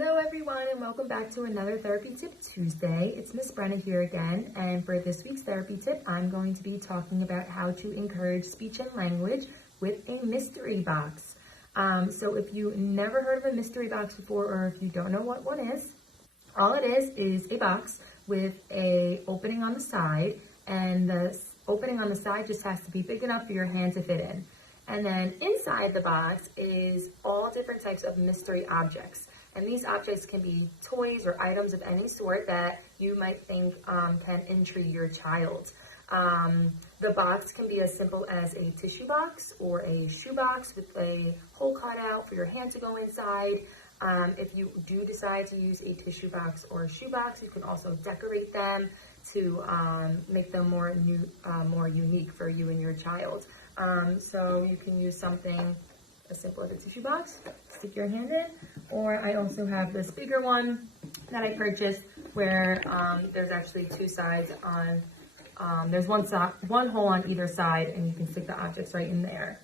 Hello everyone and welcome back to another Therapy Tip Tuesday. It's Miss Brenna here again, and for this week's therapy tip, I'm going to be talking about how to encourage speech and language with a mystery box. So if you never heard of a mystery box before, or if you don't know what one is, all it is a box with a opening on the side, and the opening on the side just has to be big enough for your hand to fit in. And then inside the box is all different types of mystery objects. And these objects can be toys or items of any sort that you might think can intrigue your child. The box can be as simple as a tissue box or a shoe box with a hole cut out for your hand to go inside. If you do decide to use a tissue box or a shoe box, you can also decorate them to make them more unique for you and your child. So you can use something as simple as a tissue box, stick your hand in, or I also have this bigger one that I purchased where there's actually two sides on, there's one hole on either side, and you can stick the objects right in there.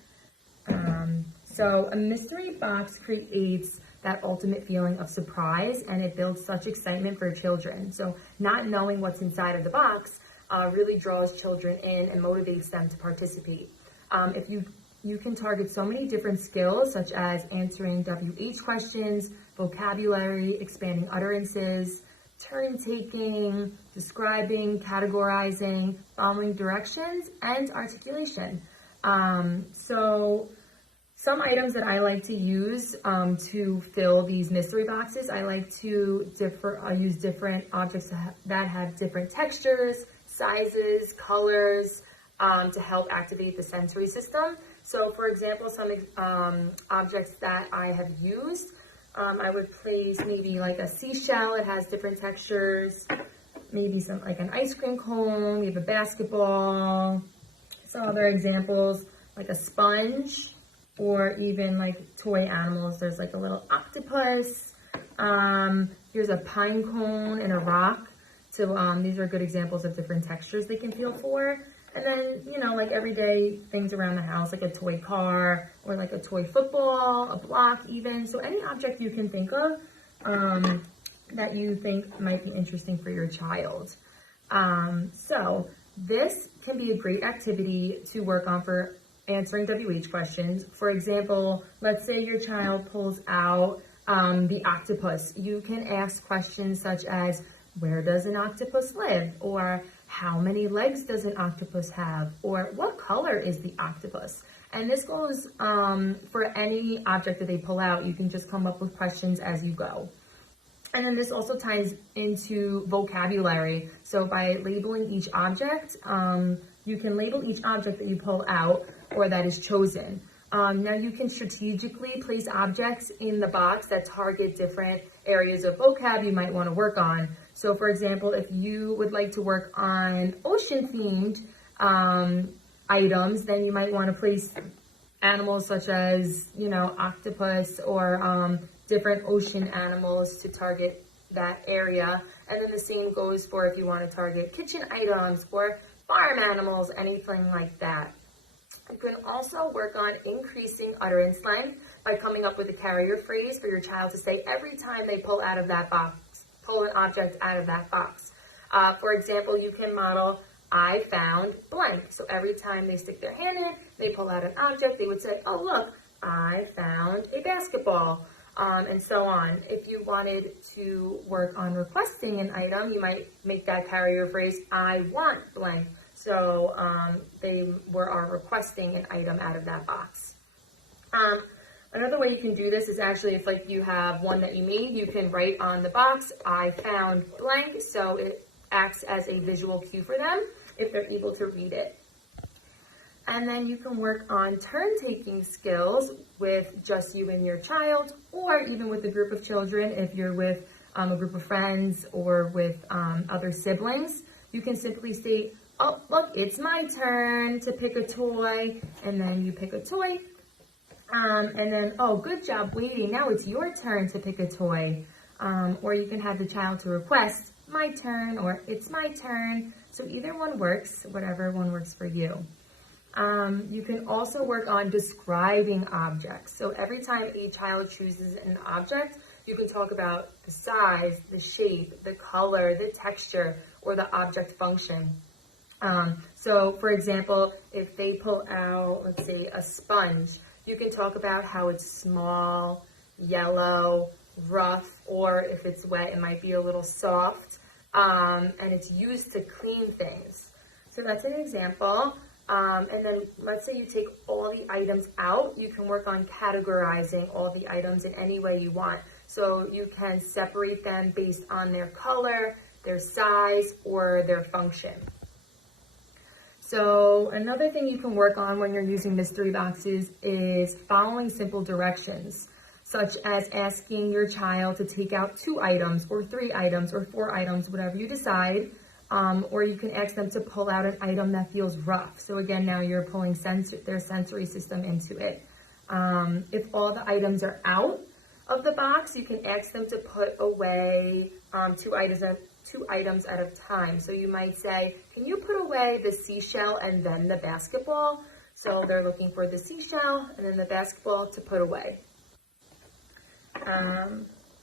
So a mystery box creates that ultimate feeling of surprise, and it builds such excitement for children. So not knowing what's inside of the box really draws children in and motivates them to participate. If you can target so many different skills, such as answering WH questions, vocabulary, expanding utterances, turn taking, describing, categorizing, following directions, and articulation. So some items that I like to use to fill these mystery boxes, I like to use different objects that have different textures, sizes, colors, to help activate the sensory system. So for example, some objects that I have used, I would place maybe like a seashell. It has different textures, maybe some like an ice cream cone, we have a basketball. Some other examples like a sponge, or even like toy animals. There's like a little octopus. Here's a pine cone and a rock. So these are good examples of different textures they can feel for. And then, like everyday things around the house, like a toy car or like a toy football, a block even. So any object you can think of that you think might be interesting for your child. So this can be a great activity to work on for answering WH questions. For example, let's say your child pulls out the octopus. You can ask questions such as, where does an octopus live? Or how many legs does an octopus have? Or what color is the octopus? And this goes for any object that they pull out. You can just come up with questions as you go. And then this also ties into vocabulary. So by labeling each object, you can label each object that you pull out or that is chosen. Now you can strategically place objects in the box that target different areas of vocab you might want to work on. So for example, if you would like to work on ocean-themed items, then you might want to place animals such as, octopus or different ocean animals to target that area. And then the same goes for if you want to target kitchen items or farm animals, anything like that. You can also work on increasing utterance length by coming up with a carrier phrase for your child to say every time they pull out of that box, pull an object out of that box. For example, you can model, I found blank. So every time they stick their hand in, they pull out an object, they would say, oh look, I found a basketball, and so on. If you wanted to work on requesting an item, you might make that carrier phrase, I want blank. So they are requesting an item out of that box. Another way you can do this is actually if you have one that you made, you can write on the box, I found blank, so it acts as a visual cue for them if they're able to read it. And then you can work on turn-taking skills with just you and your child, or even with a group of children if you're with a group of friends or with other siblings. You can simply state, oh, look, it's my turn to pick a toy, and then you pick a toy. And then, oh, good job waiting. Now it's your turn to pick a toy. Or you can have the child to request, my turn, or it's my turn. So either one works, whatever one works for you. You can also work on describing objects. So every time a child chooses an object, You can talk about the size, the shape, the color, the texture, or the object function. So, for example, if they pull out, let's say, a sponge, you can talk about how it's small, yellow, rough, or if it's wet, it might be a little soft, and it's used to clean things. So that's an example. And then let's say you take all the items out, you can work on categorizing all the items in any way you want. So you can separate them based on their color, their size, or their function. So another thing you can work on when you're using mystery boxes is following simple directions, such as asking your child to take out 2 items or 3 items or 4 items, whatever you decide. Or you can ask them to pull out an item that feels rough. So again, now you're pulling their sensory system into it. If all the items are out of the box, you can ask them to put away 2 items at a time. So you might say, can you put away the seashell and then the basketball? So they're looking for the seashell and then the basketball to put away.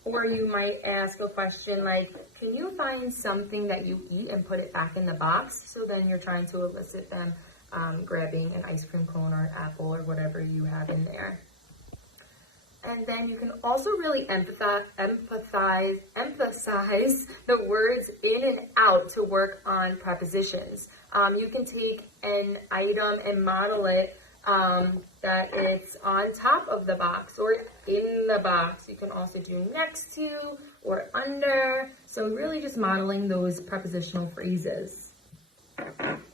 Or you might ask a question like, can you find something that you eat and put it back in the box? So then you're trying to elicit them grabbing an ice cream cone or an apple or whatever you have in there. And then you can also really emphasize the words in and out to work on prepositions. You can take an item and model it that it's on top of the box or in the box. You can also do next to or under. So really just modeling those prepositional phrases. And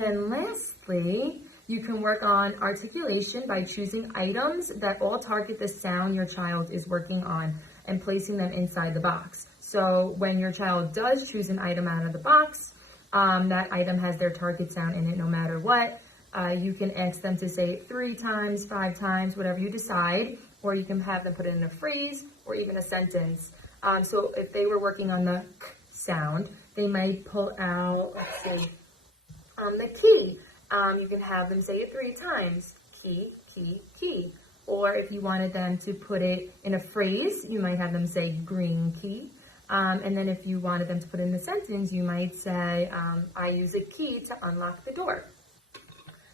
then lastly, you can work on articulation by choosing items that all target the sound your child is working on and placing them inside the box. So when your child does choose an item out of the box, that item has their target sound in it no matter what. You can ask them to say it 3 times, 5 times, whatever you decide, or you can have them put it in a phrase or even a sentence. So if they were working on the k sound, they might pull out, let's see, the key. You can have them say it 3 times, key, key, key. Or if you wanted them to put it in a phrase, you might have them say green key. And then if you wanted them to put it in a sentence, you might say, I use a key to unlock the door.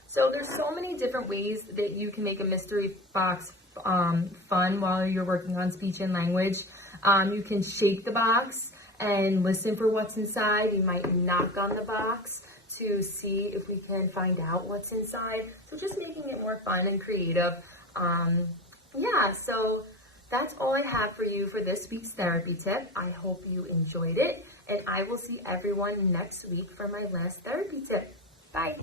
So there's so many different ways that you can make a mystery box fun while you're working on speech and language. You can shake the box and listen for what's inside. You might knock on the box to see if we can find out what's inside. So just making it more fun and creative. So that's all I have for you for this week's therapy tip. I hope you enjoyed it, and I will see everyone next week for my last therapy tip. Bye.